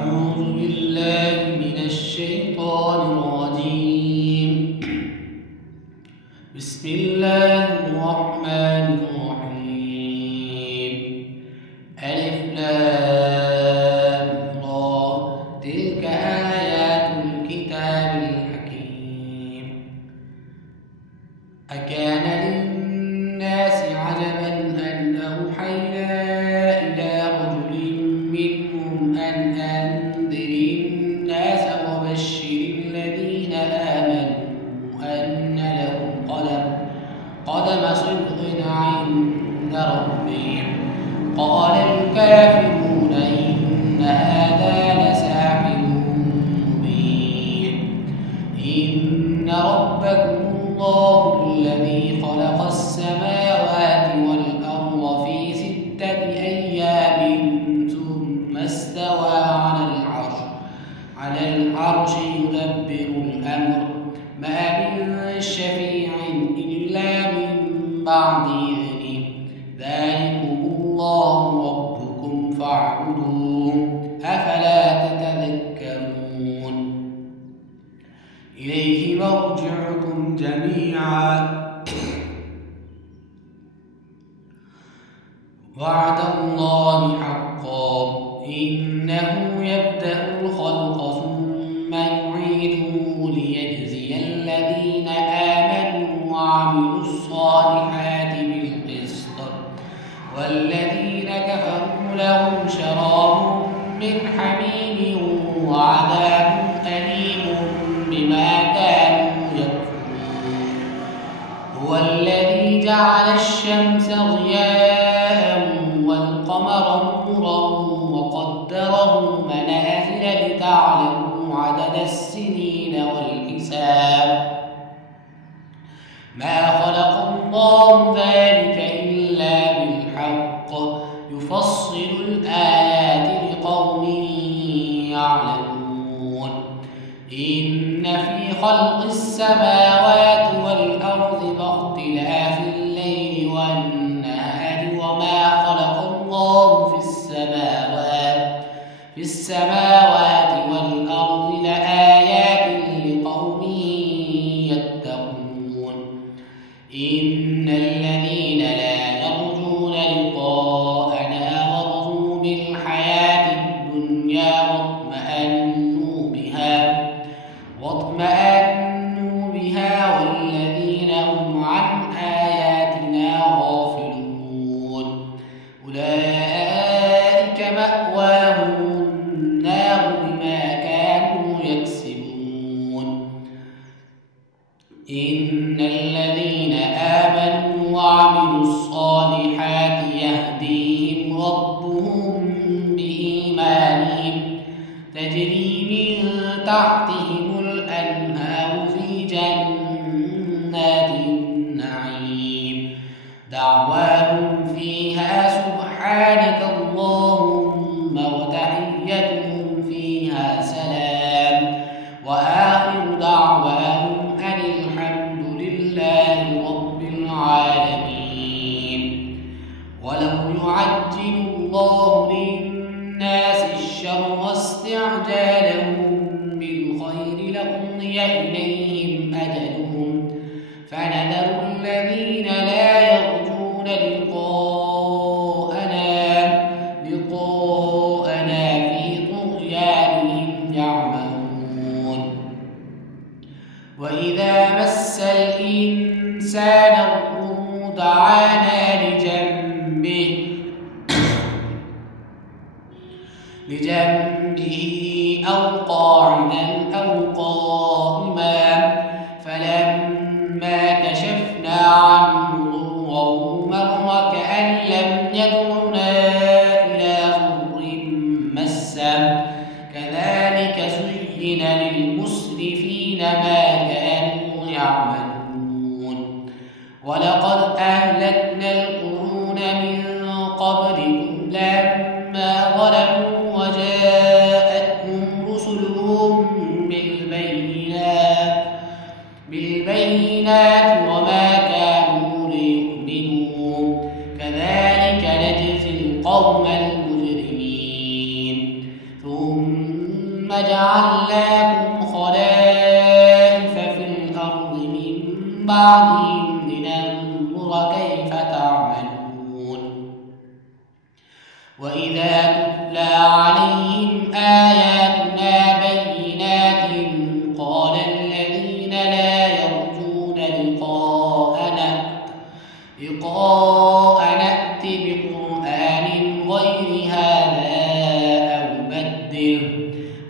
أعوذ بالله من الشيطان الرجيم. بسم الله الرحمن الرحيم. ألف لام را تلك آيات الكتاب الحكيم. أكان للناس عجبا أن أوحينا إلى رجل منهم أن أنذر الناس وبشر الذين آمنوا أن لهم قدم صدق عند ربهم. قال الكافرون إن هذا لساحر مبين. إن ربكم الله الذي خلق السماوات والأرض في 6 أيام ثم استوى على العرش يدبر الأمر ما من شفيع إلا من بعد إذنه ذلكم الله ربكم فاعبدوه أفلا تتذكرون. إليه مرجعكم جميعا وعد الله حقا إنه يبدأ الخلق ثم يعيده ليجزي الذين آمنوا وعملوا الصالحات بالقسط والذين كفروا لهم شراب من حميم وعذاب أليم بما كانوا يكفرون. هو الذي جعل الشمس ضياء والقمر نورا وقدره منازل لتعلموا عدد السنين والحساب. ما خلق الله ذلك إلا بالحق يفصل الآيات لقوم يعلمون. إن في خلق السماوات والأرض واختلاف الليل والنهار وما خلق الله في السماوات والأرض لآيات لقوم يتقون. إن الذين لا يرجون لقاءنا ورضوا بالحياة الدنيا واطمأنوا بها والذين هم عن آياتنا غافلون أولئك مأواهم النار بما كانوا يكسبون. إن الذين آمنوا وعملوا الصالحات يهديهم ربهم بإيمانهم تجري من تحتهم الأنهار في جنات النعيم دعواهم فيها سبحانك اللهم وتحيتهم فيها سلام وآخر دعواهم أن الحمد لله رب العالمين. ولو يعجل الله للناس الشر استعجالهم بالخير لقضي إليهم أجلهم فنذر الذين لا يرجون لقاءنا في طغيانهم يعمهون. وإذا مس الإنسان الضر دعانا لجنبه أو قاعدا أو قائما فلما كشفنا عنه ضره مر كأن لم يدعنا إلى ضر مسه كذلك زين للمسرفين ما كانوا يعملون. ولقد أهلكنا القرون من قبلكم لما ظلموا وجاءتهم رسلهم بالبينات وما كانوا ليؤمنوا كذلك نجزي القوم المجرمين. ثم لقاء نأت بقرآن غير هذا أو بدله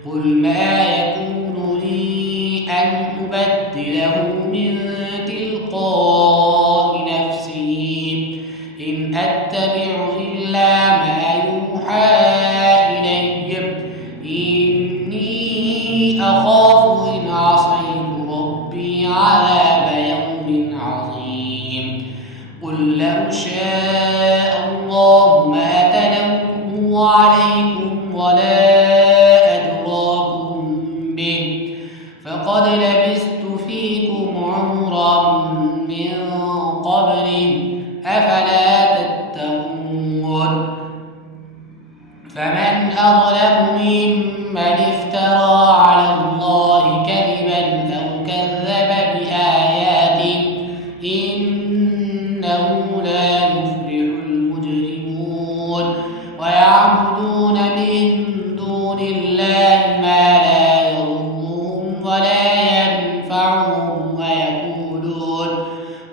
قل ما يكون لي أن أبدله من تلقاء نفسي إن أتبع إلا ما يوحى إلي إني أخاف إن عصيت ربي عذاب يوم عظيم قل لو شاء الله ما تلوته عليكم ولا أدراكم به فقد لبثت فيكم عمرا من قبله أفلا تتقون فمن أظلم ممن افترى على الله كذبا أو كذب بآياته إنه لا يفلح المجرمون ويعبدون من دون الله ما لا يضرهم ولا ينفعهم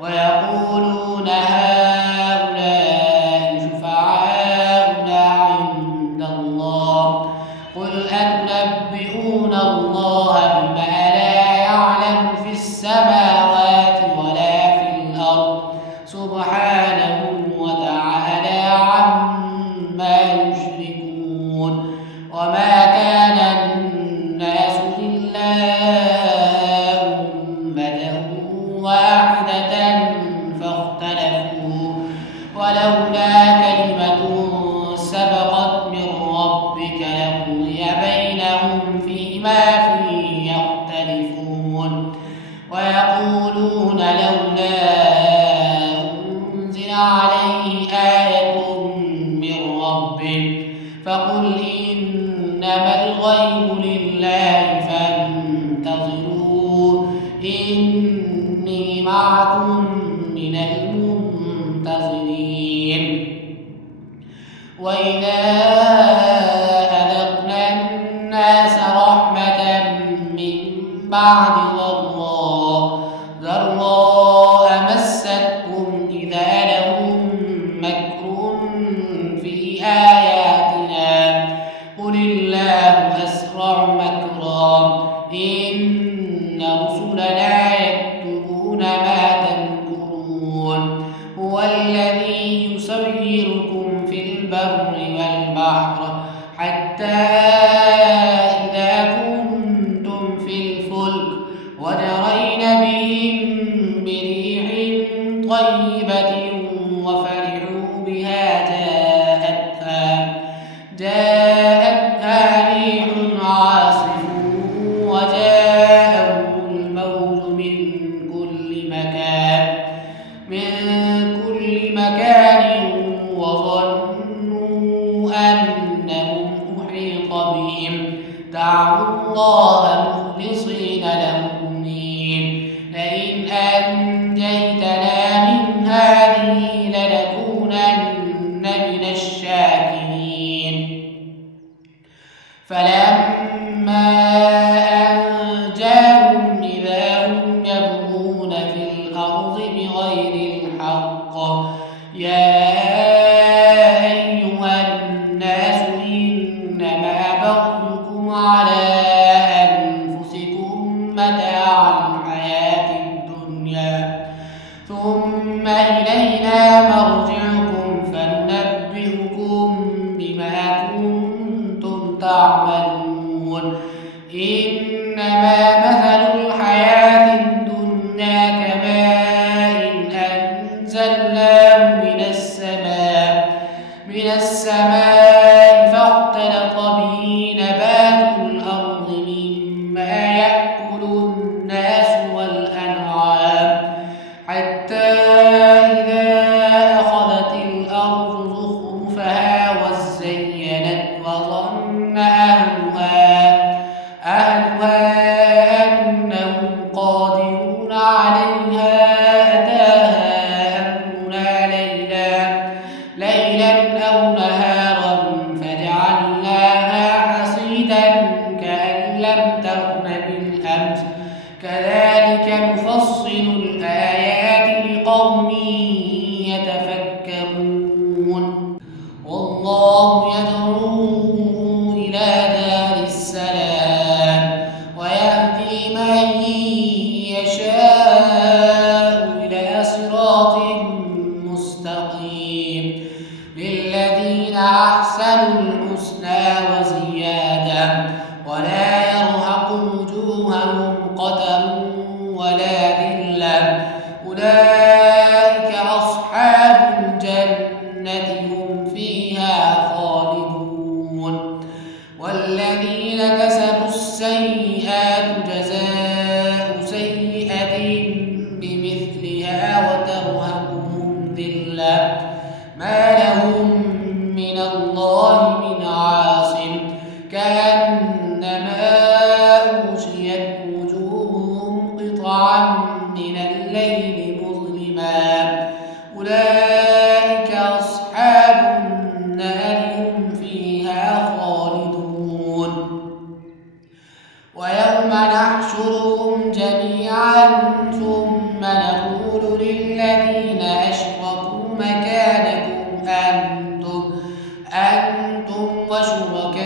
ويقولون هؤلاء شفعاؤنا عند الله قل أتنبئون الله بما لا يعلم في السماوات ولا في الأرض سبحانه وتعالى عما يشركون وما كان الناس إلا أمة واحدة فاختلفوا ولولا كلمة سبقت من ربك لقضي بينهم فيما فيه يختلفون ويقولون لولا أنزل عليه آية من ربه فقل إنما الغيب لله فانتظروا إني معكم من المنتظرين وإذا أذقنا الناس رحمة من بعد ضراء مستهم إذا لهم مكر في آياتنا قل الله أسرع مكرا إن رسلنا يكتبون ما تمكرون هو الذي يسيركم في البر والبحر حتى إذا كنتم في الفلك وجرين بهم بريح طيبة وفرحوا بها جاءتها ريح عاصف وجاءهم الموت من كل مكان وظنوا أنهم أحيط بهم دعوا الله مخلصين له الدين لئن أنجيتنا من هذه لنكونن من الشاكرين فلما أنجاهم إذا هم يبغون في الأرض بغير الحق يا أيها الناس إنما بغيكم على أنفسكم متاع الحياة الدنيا ثم إلينا مرجعكم فننبئكم بما كنتم تعملون إنما مثل الحياة الدنيا كماء أنزلناه من السماء فاختلط به نبات الأرض مما يأكل الناس والأنعام حتى إذا أخذت الأرض زخرفها وزينت وظن أهلها أنهم قادرون عليها أتاها أمرنا ليلا أو نهارا فجعلناها حصيدا كأن لم تغن بالأمس كذلك نفصل الآيات لقوم يتفكرون والله يدعو إلى دار السلام ويهدي من يشاء إلى صراط مستقيم للذين أحسنوا الحسنى وزيادة ولا يرهق وجوههم قتر ولا ذلة أولئك أصحاب الجنة هم فيها خالدون والذين كسبوا السيئات جزاء سيئة بمثلها وترهقهم ذلة ما لهم من الله من عاصم كأنما أغشيت وجوههم قطعا من الليل مظلما أولئك أصحاب النار هم فيها خالدون ويوم نحشرهم جميعا ثم نقول للذين أشركوا مكانكم أنتم وشركاؤكم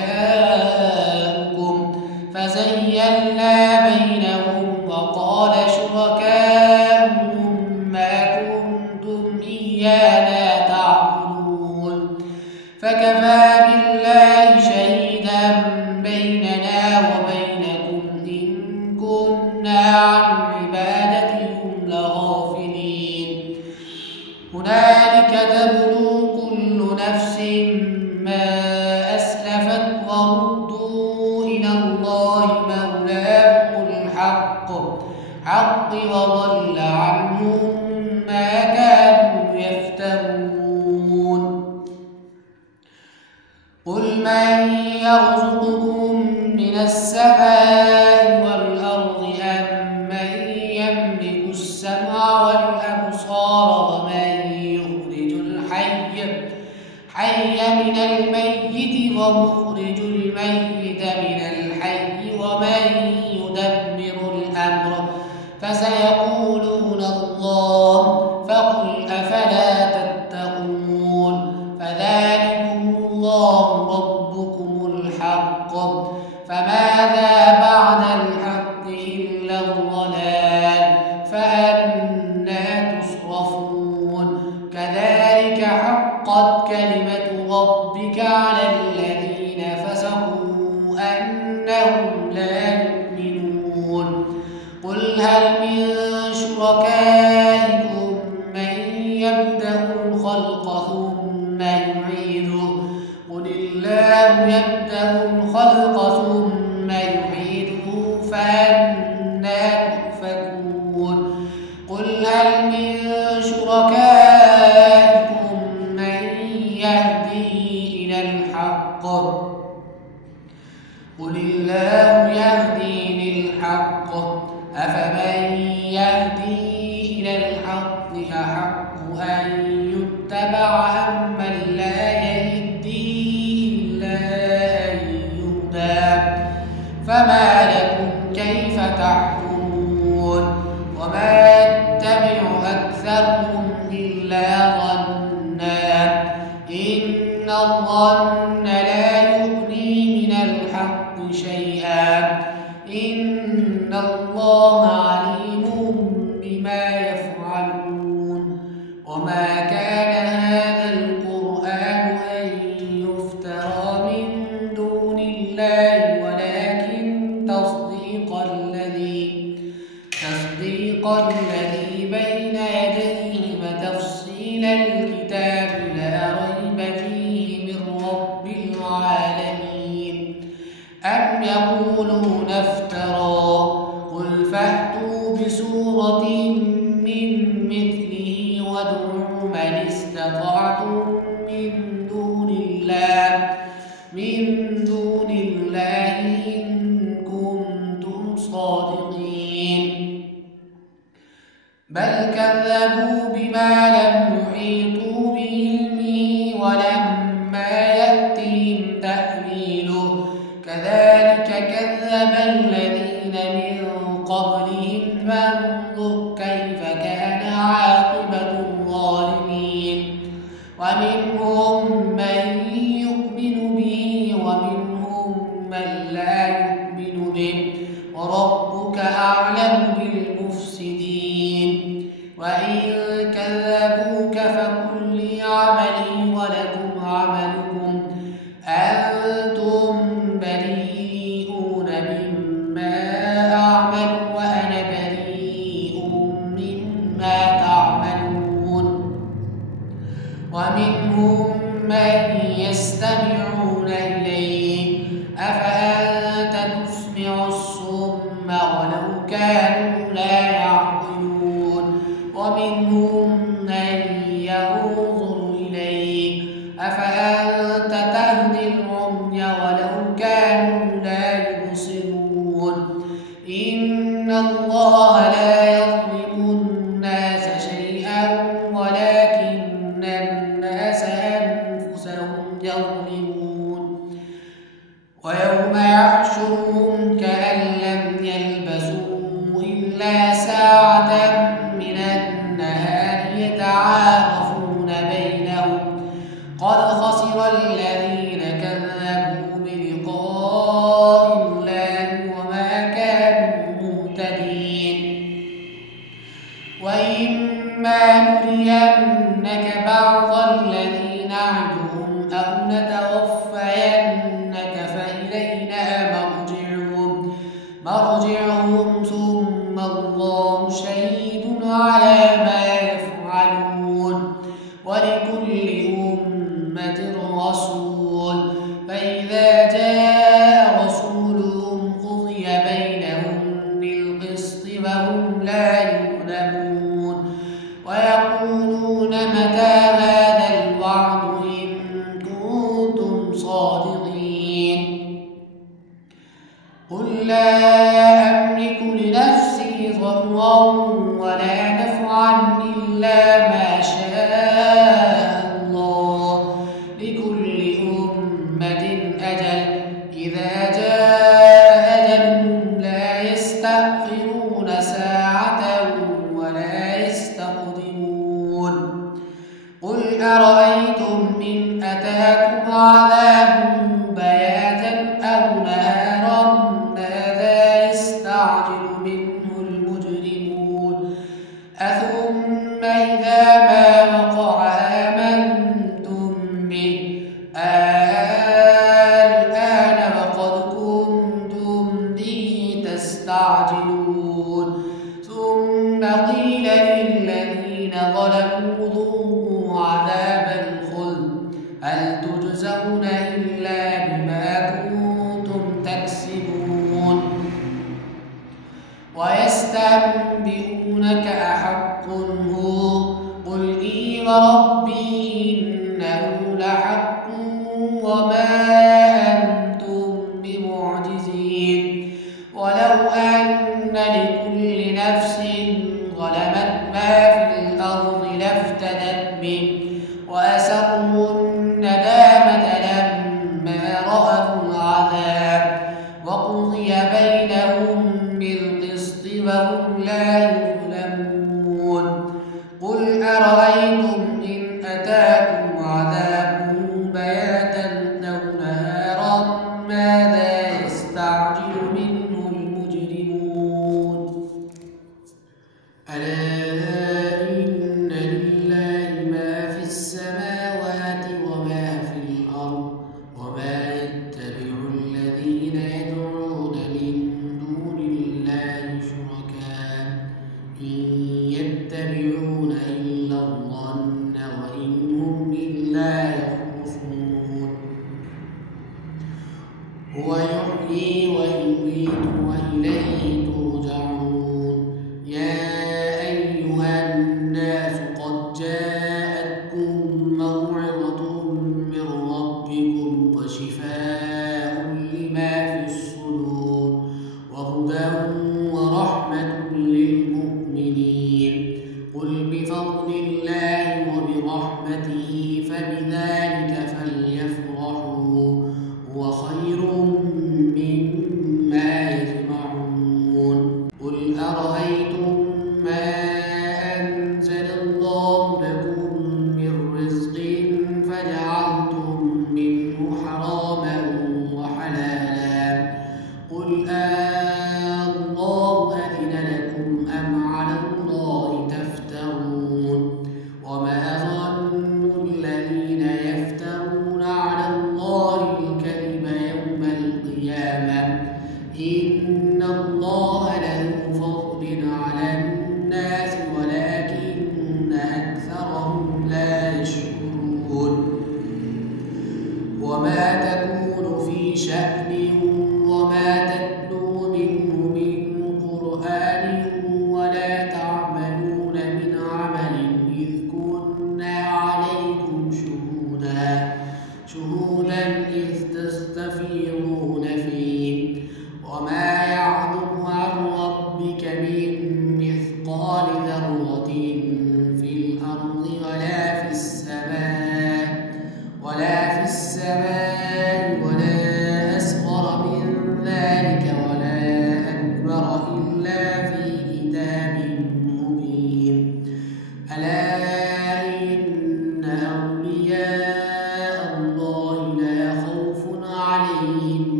فزيّلنا بينهم وقال شركاؤهم ما كنتم إيانا تعبدون فكفى بالله شهيدا بيننا وبينكم إن كنا عن عبادتهم لغافلين هنالك تبلو كل نفس ما أسلفت وردوا إلى الله مولاهم الحق وضل عنهم ما كانوا يفترون قل من يرزقكم من السماء والأرض أم من يملك السمع والأبصار ومن يخرج الحي من الميت ومخرج الميت من الحي ومن يدبر الأمر فسيقولون الله فقل أفلا تتقون فذلكم الله ربكم الحق فماذا بعد الحق إلا الضلال فأنى تصرفون كذلك حقت كلمة ربك على الذين فسقوا أنهم لا يؤمنون قل هل من شركائكم من يبدأ الخلق ثم يعيده قل الله يبدأ الخلق ثم يعيده فأنى تؤفكون قل هل من شركائكم من يهدي إلى الحق قل الله يهدي للحق أفمن يهدي إلى الحق أحق أن يتبع أمن لا يهدي إلا أن يهدى فما لكم كيف تحكمون وما يتبع أكثرهم إلا ظنا إن الظن لا يغني من الحق شيئا إن الله عليم بما يفعلون وما كان هذا القرآن أن يفترى من دون الله ولكن تصديق الذي بين يديه وتفصيل الكتاب لا ريب فيه من رب العالمين أم يقولون افترى قل فأتوا بسورة من مثله وادعوا من استطعتم من دون الله إن كنتم صادقين بل كذبوا بما لم يحيطوا بعلمه ولما يأتهم تأويله كذلك كذب الذين من قبلهم فانظر كيف كان عاقبة الظالمين ومنهم من يؤمن به ومنهم من لا يؤمن به وربك أعلم بالمفسدين وإن كذبوك فقل لي عملي ولكم عملكم أنتم بريئون مما أعمل وأنا بريء مما تعملون ومنهم من يستمعون إليك أفأنت تسمع الصم ولو كانوا لا يعقلون ومنهم من ينظر إليك أفأنت تهدي العمي ولو كانوا لا يبصرون إن الله لا يظلم الناس شيئا ولكن الناس أنفسهم يظلمون ويوم يحشرهم كأن لم يلبثوا إلا ساعة من النهار يتعارفون بينهم قد خسر الذين كذبوا بلقاء الله وما كانوا مهتدين وإما نرينك بعض الذي نعدهم أو نتوفينك فإلينا مرجعهم ثم الله شهيد على ما يفعلون ولكل أمة رسول فإذا جاء رسولهم قضي بينهم بالقسط وهم لا يظلمون ويقولون متى هذا الوعد إن كنتم صادقين قل لا أملك لنفسي ضرا ولا نفعا إلا ما شاء الله لكل أمة أجل إذا جاء أجلهم لا يستأخرون ساعة ولا يستقدمون قل أرأيتم إن أتاكم عذابه بياتا أو نهارا ماذا يستعجل منه المجرمون أثم إذا ما وقع آمنتم به الآن وقد كنتم به تستعجلون ثم قيل للذين ظلموا ذوقوا عذاب الخلد هل تجزون إلا بما كنتم تكسبون ويستنبئونك أحق هو قل إي وربي إنه لحق وما أنتم بمعجزين ولو أن لكل نفس ظلمت ما في الأرض لافتدت به وأسروا الندامة لما رأوا العذاب وقضي بينهم بالقسط وهم لا يظلمون قل أرأيتم إن أتاكم عذابه بياتا أو نهارا ماذا يستعجل منه المجرمون ألا إن لله ما في السماوات وما في الأرض وما يتبع الذين يدعون من دون الله شركاء إن يتبعون إلا الظن وإن هم إلا يخرصون هو يحيي ويميت وإليه ترجعون يا أيها الناس قد جاءتكم موعظة من ربكم وشفاء لما في الصدور وهدى ورحمة للمؤمنين قل بفضل الله وبرحمته فبذلك فليفرحوا هو خير مما يجمعون قل أرأيتم ما أنزل الله لكم من رزق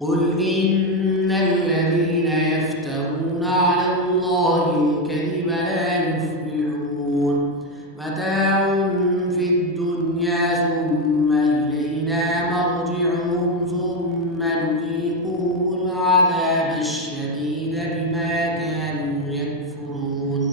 قل إن الذين يفترون على الله الكذب لا يفلحون متاع في الدنيا ثم إلينا مرجعهم ثم نذيقهم العذاب الشديد بما كانوا يكفرون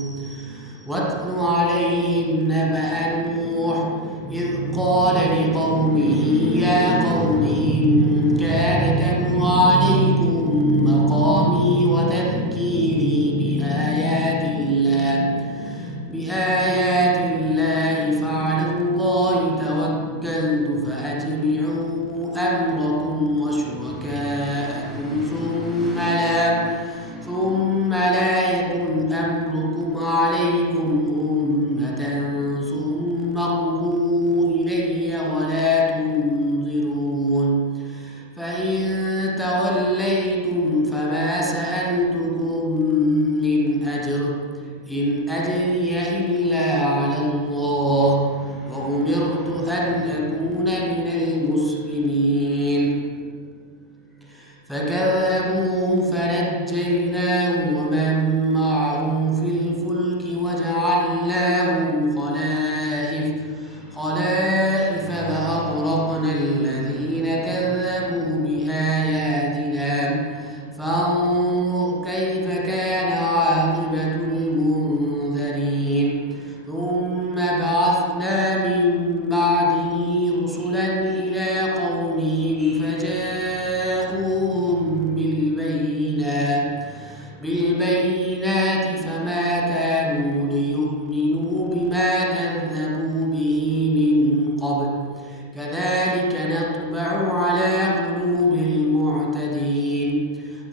واتل عليهم نبأ نوح إذ قال لقومه يا قوم إن كان كبر عليكم مقامي وتذكيري بآيات الله فعلى الله توكلت فأجمعوا أمركم وشركاءكم ثم لا يكن أمركم عليكم أمة ثم اقضوا إلي ولا تنظرون فإن توليتم فما سألتكم من أجر إن أجري إلا على الله وأمرت أن أكون من المسلمين فكذبوه فنجيناه ومن معه في الفلك وجعلناهم خلائف فأغرقنا الذين كذبوا بآياتنا فانظر كيف كان عاقبة المنذرين ثم بعثنا من بعده رسلا إلى قومهم فجاءوهم بالبينات فما كانوا ليؤمنوا بما كذبوا به من قبل كذلك نطبع على قلوب المعتدين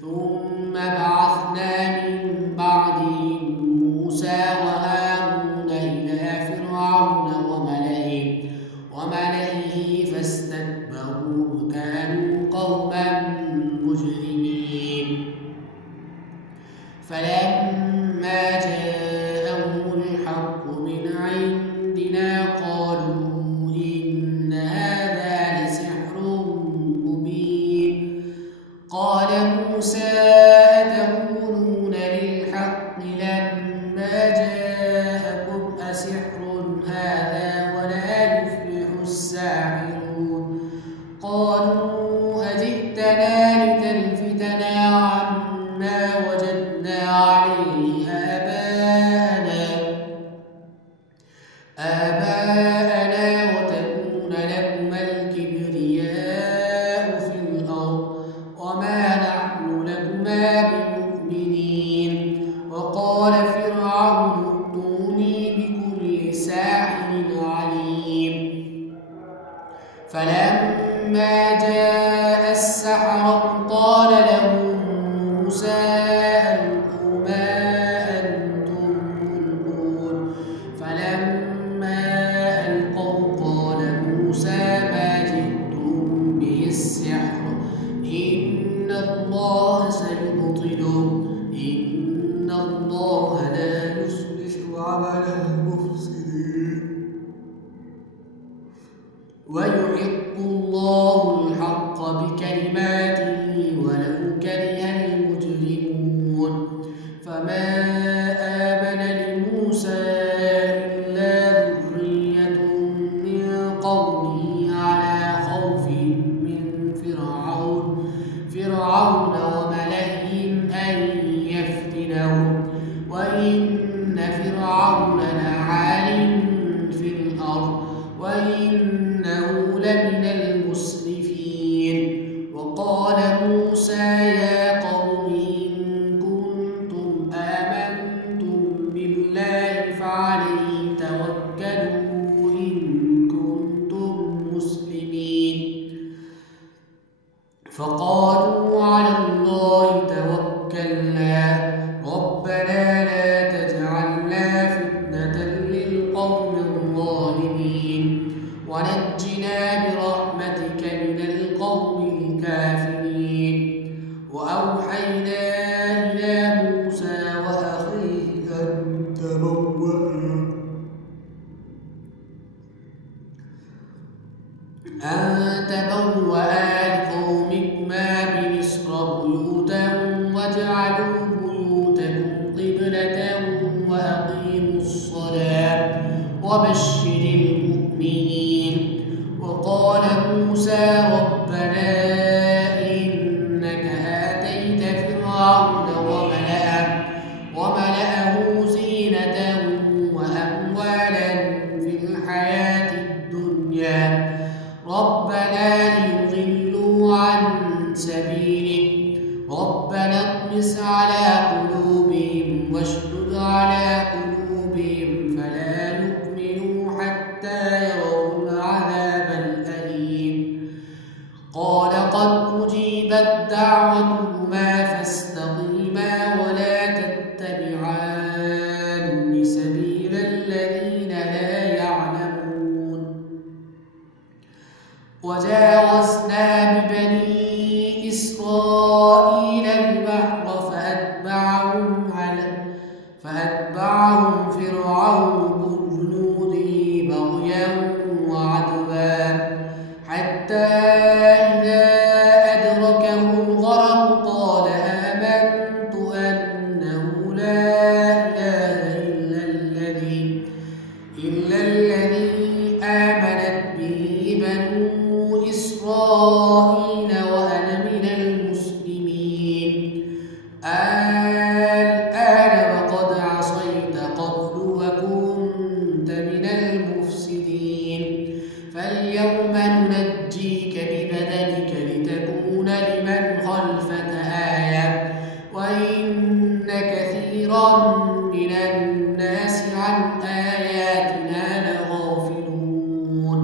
ثم بعثنا من بعدهم موسى وهارون إلى فرعون وملئه فاستكبروا وكانوا قوما مجرمين فلما جاءهم الحق من عندنا قالوا إن هذا لسحر مبين قال موسى أتقولون للحق لما جاءكم أسحر هذا ولا يفلح الساحرون قالوا أجئتنا لتلفتنا عما وجدنا عليه آباءنا وتكون لكما الكبرياء في الأرض وما نحن لكما بمؤمنين وقال فرعون ائتوني بكل ساحر عليم فلما جاء السحرة قال لهم موسى ألقوا ما أنتم ملقون فلما ألقوا قال موسى ما جئتم به السحر إن الله سيبطله إن الله لا يصلح عمل المفسدين ويحق الله الحق بكلماته ولو كره المجرمون فما آمن لموسى إلا ذرية من قومه على خوف من فرعون وملئهم أن يفتنهم وإن فرعون لعال في الأرض وإنه لمن المسرفين وقال موسى يا قوم إن كنتم آمنتم بالله فعليه توكلوا إن كنتم مسلمين فقالوا على الله توكلنا ربنا لا تجعلنا فتنة للقوم الظالمين ونجنا برحمتك من القوم الكافرين وأوحينا إلى موسى وأخيه أن تبوأ لقومكما بمصر وبشر المؤمنين. وقال موسى ربنا إنك آتيت فرعون وملأه زينة وأموالا في الحياة الدنيا ربنا ليضلوا عن سبيلك ربنا اطمس على قلوبهم واشدد على قلوبهم فلا يؤمنوا حتى يروا العذاب الأليم. قال قد أجيبت دعوتكما فاستقيما ولا تتبعان سبيل الذين لا يعلمون. وجاوزنا ببني إسرائيل البحر فأتبعهم فرعون بجنوده بغيا وعدوا حتى إذا أدركه الغرق قال آمنت أنه لا إله إلا الذي آمنت به بنو إسرائيل وأنا من المسلمين. الآن وقد عصيت قبل وكنت من المفسدين فاليوم ننجيك ببدنك لتكون لمن خلفك آية وإن كثيرا من الناس عن آياتنا لغافلون.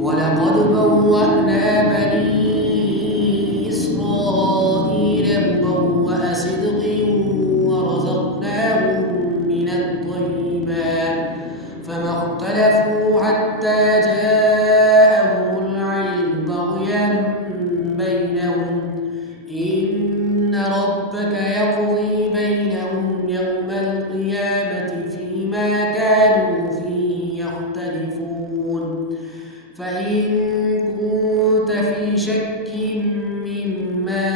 ولقد بوأنا بني إسرائيل مبوأ صدق ورزقناهم من الطيبات فما اختلفوا حتى جاءهم العلم بغيا بينهم إن ربك يقضي بينهم يوم القيامة فيما كانوا فيه يختلفون. فإن كنت في شك مما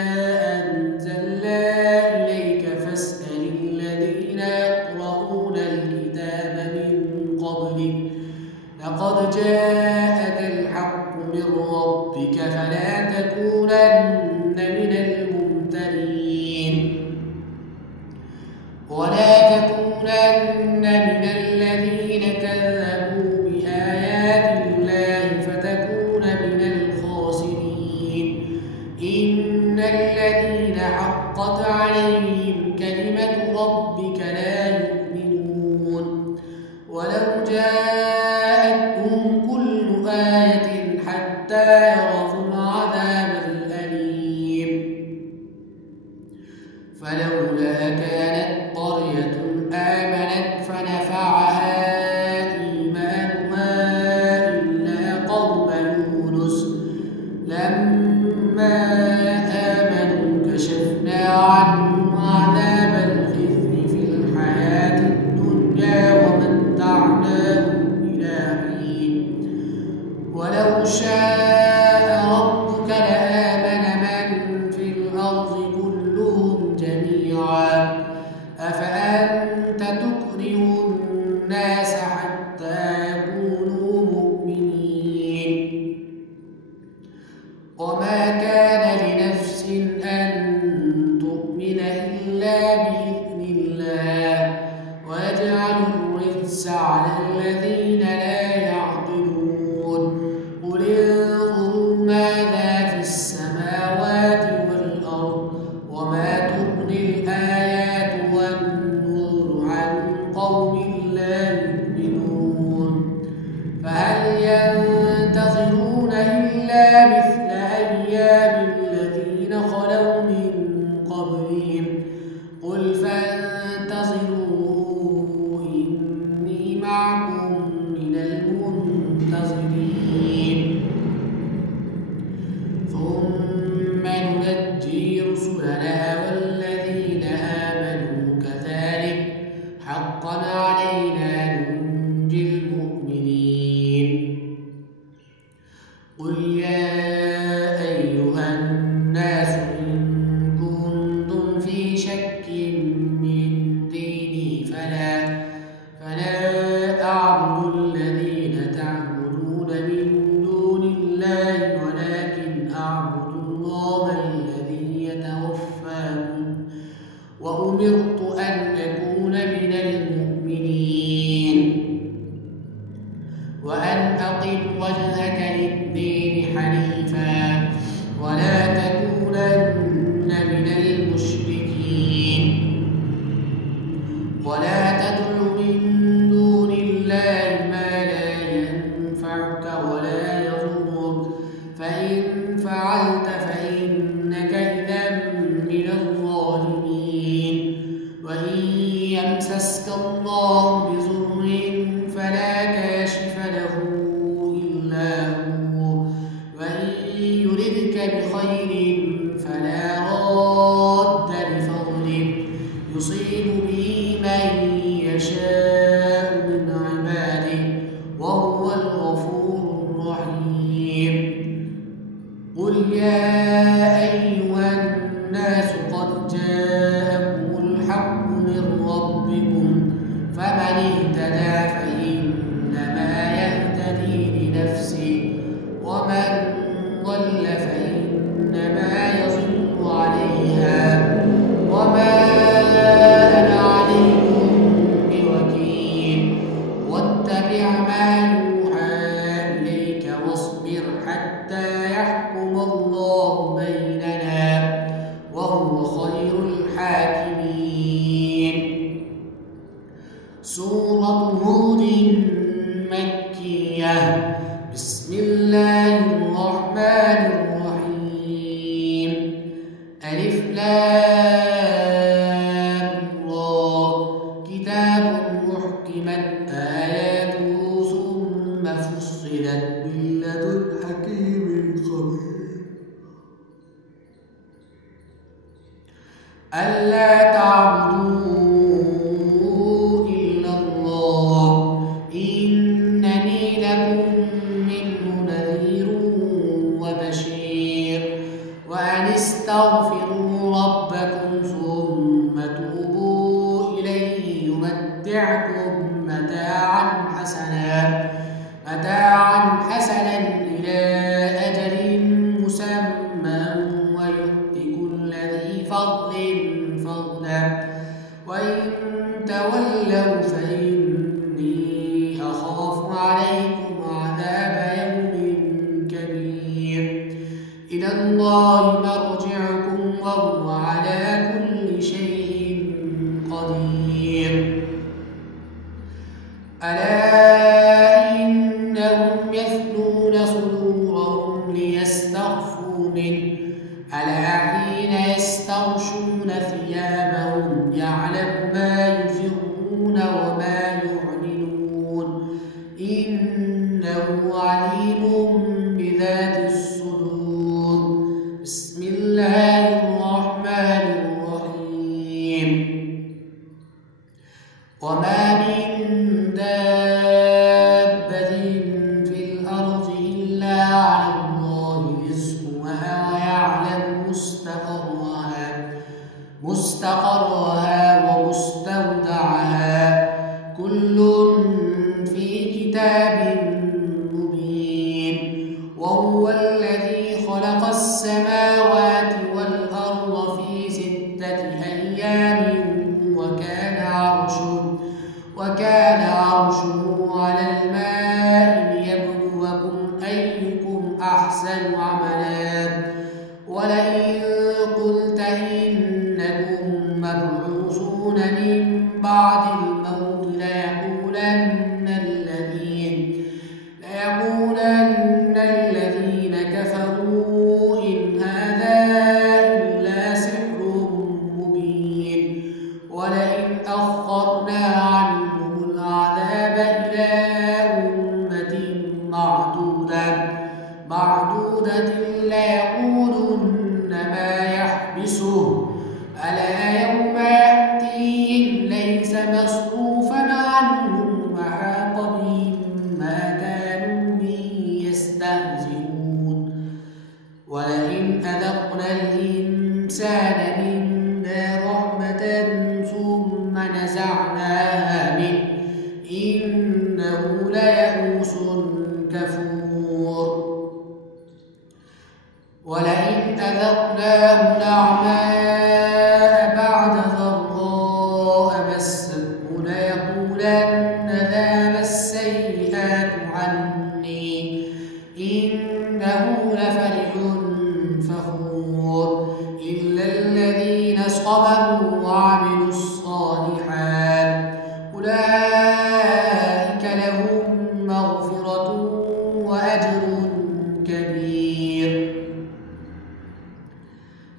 أنزلنا إليك فاسأل الذين يقرؤون الكتاب من قبلك لقد جاءك الحق من ربك فلا تكونن من الممترين ولا تكونن من الذين كذبوا بآيات الله فتكون من الخاسرين. إن الذين حقت عليهم كلمة ربك لا يؤمنون ولو جاءتهم كل آية حتى يروا العذاب الأليم. فلولا كانت قرية آمنت فنفعها إيمانها إلا قوم يونس لما آمنوا كشفنا عنهم عذاب الخزي في الحياة الدنيا ومتعناهم إلى حين. ولو شاء ربك لآمن من في الأرض كلهم جميعا أفأنت تكره الناس حتى يكونوا مؤمنين. وما كان لنفس أن تؤمن إلا بإذن الله ويجعل الرجس على الذين لا يعقلون. قل انظروا ماذا في السماوات والأرض وما تغني الآيات والنذر عن قوم لا يؤمنون. فهل ينتظرون إلا مثل أيام الذين خلوا من قبلهم قل فانتظروا إني معكم من المنتظرين. ثم ننجي رسلنا والذين آمنوا كذلك حقا علينا ننجي المؤمنين. قل يا أيها الناس إن كنتم في شك من ديني فلا أعبد أمرت أن أكون من المؤمنين وأن أقم وجهك للدين حنيفا ولا تكونن من المشركين ولا تدع من دون الله ما لا ينفعك ولا يضرك فإن فعلت فإنك إذا من الظالمين وإن يمسسك الله بضر فلا كاشف له إلا هو وإن يردك بخير فلا راد لفضله يصيب به من يشاء من عباده وهو الغفور الرحيم قل يا أيها الناس قد جاءكم الحق من ربكم فمن اهتدى فإنما يهتدي لنفسه ومن ضل فإنما يضل عليها وما أنا عليكم بوكيل واتبع ما يوحى إليك واصبر حتى يحكم الله بيننا وهو خير الحاكمين. سورة هود مكية. بسم الله الرحمن الرحيم. ألف لام را كتاب أحكمت آياته ثم فصلت من لدن حكيم خبير ألا تعبدوا إلا الله إنني لكم منه نذير وبشير وأن استغفروا ربكم ثم توبوا إليه يمتعكم متاعا حسنا إلى أجل مسمى ويؤت كل ذي فضل فضله وإن تولوا فإني أخاف عليكم عذاب يوم كبير إلى الله مرجعكم وهو على كل شيء قدير. ألا إنهم يثنون صدورهم ليستخفوا منه ألا حين يستغشون ثيابهم يعلم ما يسرون وما يعلنون إنه عليم بذات الصدور. بسم الله الرحمن الرحيم. وما من دابة في الأرض إلا على الله رزقها ويعلم مستقرها ومستودعها كل في كتاب مبين. وهو الذي خلق السماوات والأرض في 6 أيام وكان عرشه على الماء ليبلوكم أيكم أحسن عملا ولئن قلت إنكم مبعوثون من بعد الموت ليقولن الذين كفروا إن هذا إلا سحر مبين ولئن أخرنا عنهم العذاب إلى أمة معدودة ليقولن ما يحبسه ألا يوم يأتيهم ليس مصروفا عنهم وحاق بهم ما كانوا به يستهزئون. ولئن أذقنا الإنسان منا رحمة ثم نزعناها منه إنه ليئوس كفور. ولئن أذقناه نعماء بعد ضراء الذين صبروا وعملوا الصالحات أولئك لهم مغفرة وأجر كبير.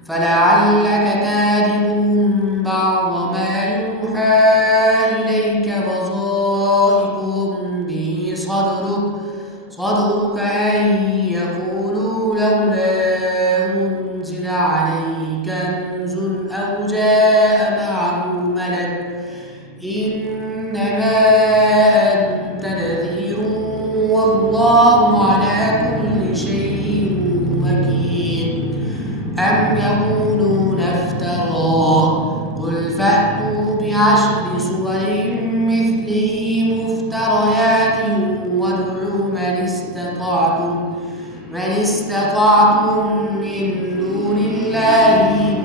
فلعلك تارك بعض ما يوحى إليك بصائر به صدرك أن يقولوا لولا أنزل عليه كنز أو جاء معه ملك إنما أنت نذير والله على كل شيء وكيل. أم يقولون افتراه قل فأتوا بعشر سور مثله مفتريات وادعوا من استطعتم من دون الله إن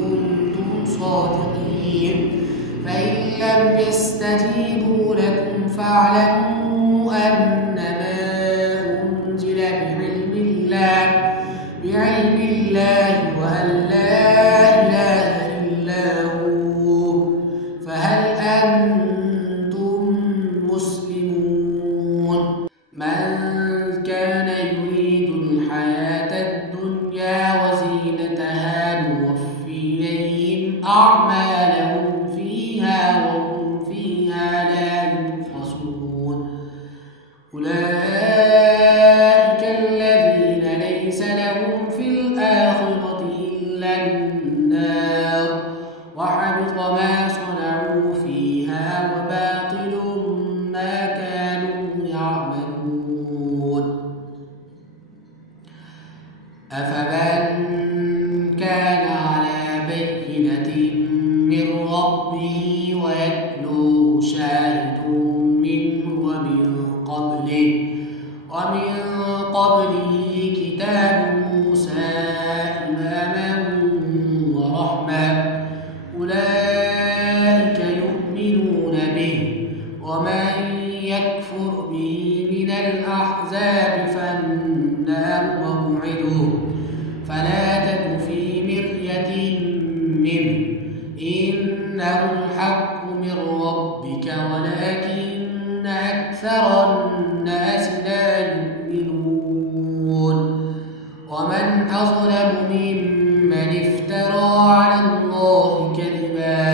كنتم صادقين. فإن لم يستجيبوا لكم فاعلموا أنما أنزل بعلم الله وأن لا إله إلا هو فهل أنتم مسلمون. من كان يريد الحياة الدنيا وزينتها نوفي إليهم أعمالهم فيها وهم فيها لا يبخسون. أولئك الذين ليس لهم في الآخرة إلا النار وحبط ما صنعوا فيها وباطل ما كانوا يعملون. أفمن كان على بينة من ربه ويتلوه شاهد منه ومن قبله كتاب موسى إماما ورحمة أولئك يؤمنون به. ومن يكفر به من الأحزاب فالنار موعده فلا تك في مرية منه إنه الحق من ربك ولكن أكثر الناس لا يؤمنون. ومن أظلم ممن افترى على الله كذبا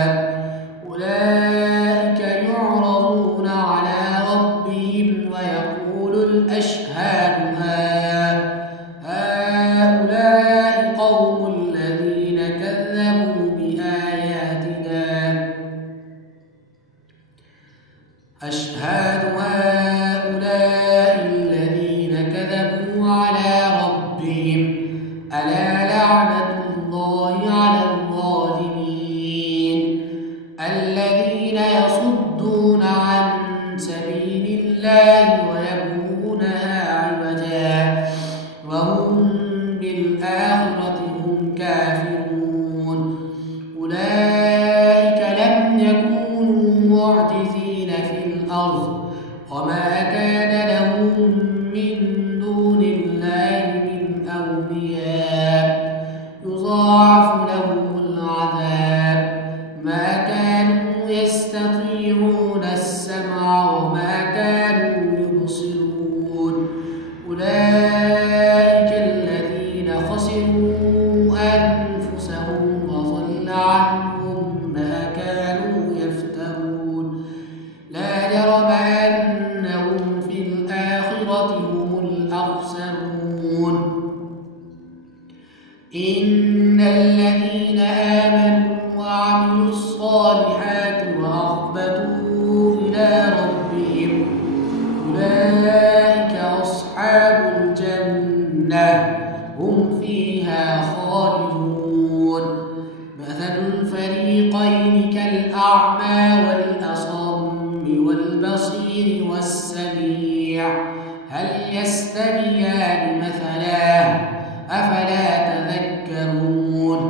أولئك يعرضون على ربهم ويقول الأشهاد هؤلاء قوم الذين كذبوا بآياتنا هؤلاء الذين كذبوا على ربهم ألا لعنة الله على الظالمين الذين يصدون عن سبيل الله ويبغونها عوجا وهم بالآخرة هم كافرون. أولئك لم يكونوا معجزين في الأرض وما كان لهم من دون الله من أولياء يضاعف لهم العذاب ما كانوا يستطيعون السمع وما كانوا يبصرون. أولئك الذين خسروا أنفسهم وضل عنهم ما كانوا يفترون. لا جرم أنهم في الآخرة هم الأخسرون. إن الذين آمنوا وعملوا الصالحات وأخبتوا إلى ربهم أولئك أصحاب الجنة هم فيها خالدون. مثل الفريقين كالأعمى والأصم والبصير والسميع هل يستويان مثلا أفلا تذكرون.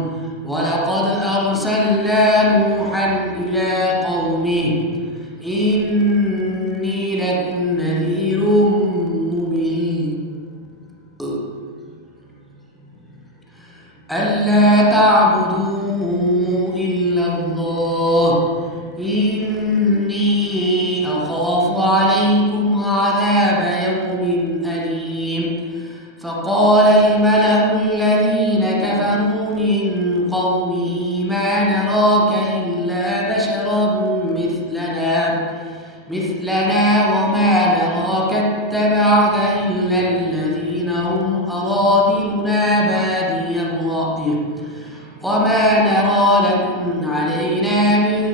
ولقد أرسلنا نوحا إلى قومه إني لكم نذير مبين ألا تعبدوا قومه ما نراك إلا بشرا مثلنا وما نراك اتبعك إلا الذين هم أراذلنا بادي الرأي وما نرى لكم علينا من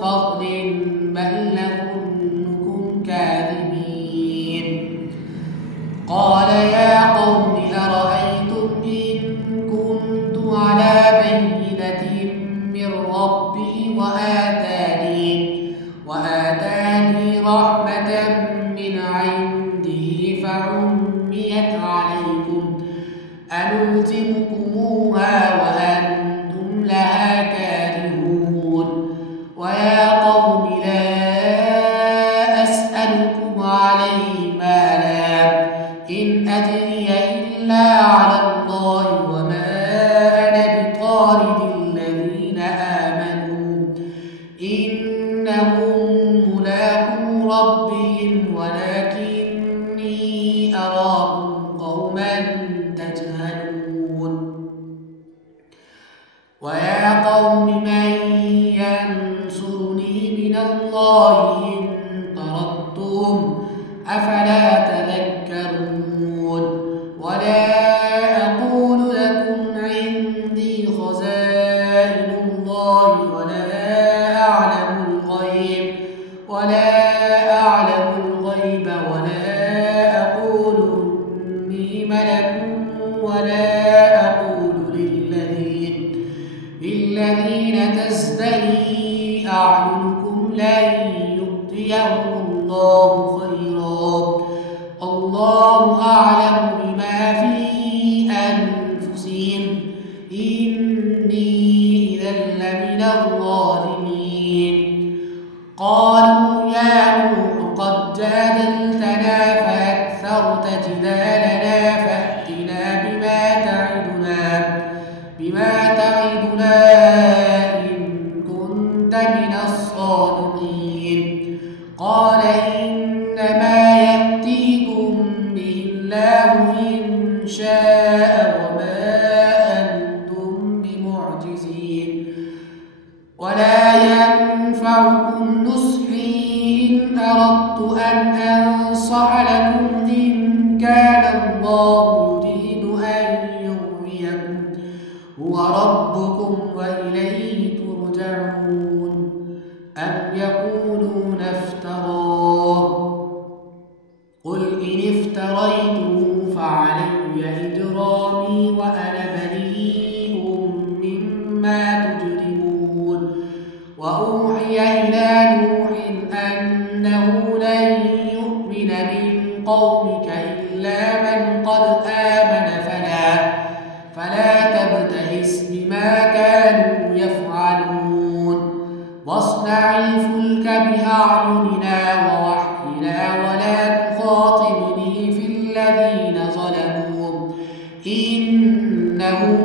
فضل بل نظنكم كاذبين. قال يا قوم أرأيتم إن كنت على بينة من ربي وآتاني رحمة من عنده فعميت عليكم أنلزمكموها وأنتم لها كارهون. ويا قوم لا أسألكم عليه مالا إن أجري إلا على الله وما أنا بطارد الذين آمنوا إنهم ملاقو ربهم ولكني أراكم قوما تجهلون. ويا قوم من ينصرني من الله إن طردتم أفلا تذكرون. ولا أقول لكم عندي خزائن الله ولا أعلم الغيب ولا أقول إني ملك ولا أقول للذين تزدري أعينكم لن يؤتيهم الله خيرا الله أعلم بما في أنفسهم إني إذا لمن الظالمين. قالوا يا نوح قد جادلتنا فأكثرت جدالنا فأتنا بما تعدنا إن كنت من الصادقين. قال إنما يأتيكم به الله إن شاء وما أنتم بمعجزين. ولا ينفعكم نصحي إن أردت أن أنصح لكم إن كان الله يريد أن يغويكم هو ربكم وإليه ترجعون. أم يقولون افتراه قل إن افتريته فعلي إجرامي وأنا بريء مما تجرمون. وأوحي إلى نوح أنه لن يؤمن من قومك إلا من قد آمن فلا تبتئس بما كانوا يفعلون. واصنع الفلك بأعيننا ووحينا ولا تخاطبني في الذين ظلموا إنهم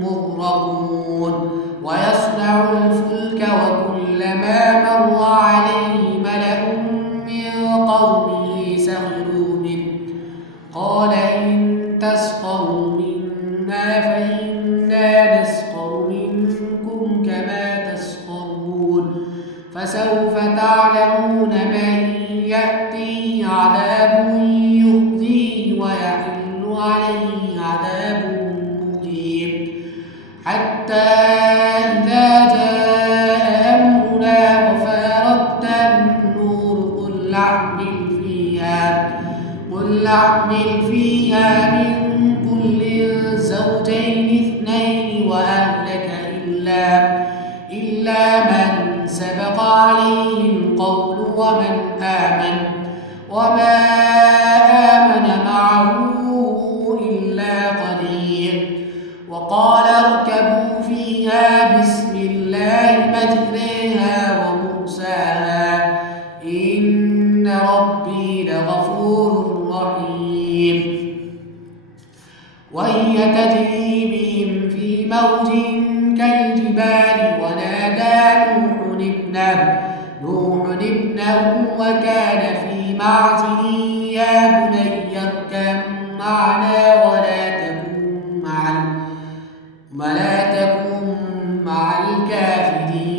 مغرقون. ويصنع الفلك وكلما مر عليه ملأ من قومه سخروا منه قال إن تسخروا منا فإنا نسخر منكم كما تسخرون. فسوف تعلمون من يأتيه عذاب يخزيه ويحل عليه عذاب مقيم. حتى إذا جاء أمرنا وفارت النور قل احمل فيها من كل زوجين اثنين وأهلك إلا من سبق عليه القول وما آمن معه إلا قليل. وقال اركبوا فيها بسم الله مجريها ومرساها إن ربي لغفور رحيم. وهي تجري بهم في موج كالجبال ونادى نوح ابنه وكان في معزل يا بني اركب معنا ولا تكن الكافرين